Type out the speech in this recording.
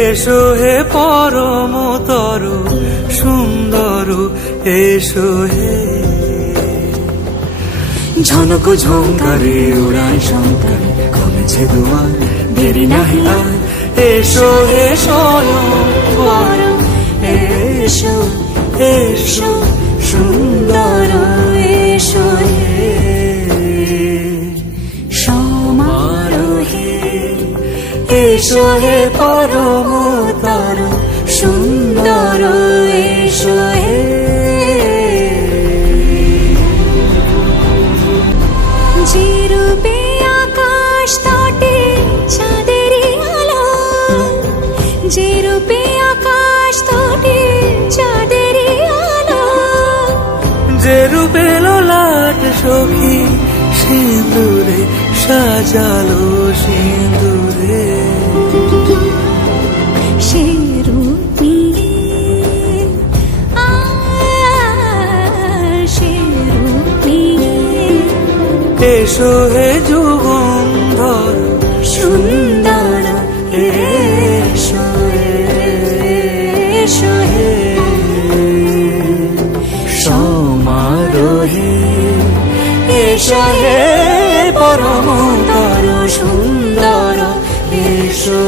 এসো হে পরমতর সুন্দর এসো হে। ঝনক ঝঙ্কারে উড়ায় শঙ্কারে কমেছে দুয়ার দেরি নাহি আর। এসো হে স্বয়ংবর এসো এসো সুন্দর এসো হে। সমারোহে এসো হে পরমতর সুন্দর এসো হে। যে রূপে আকাশ তটে চাঁদেরই আলো, যে রূপে আকাশ তটে চাঁদেরই আলো, যে রূপে ললাট সখী সিঁদুরে সাজালো সিঁদুরে। সে রূপ নিয়ে সে রূপ নিয়ে এসো হে যুগন্ধর সুন্দর এসো এসো হে। সমারোহে এসো হে পরমতর সুন্দর এসো।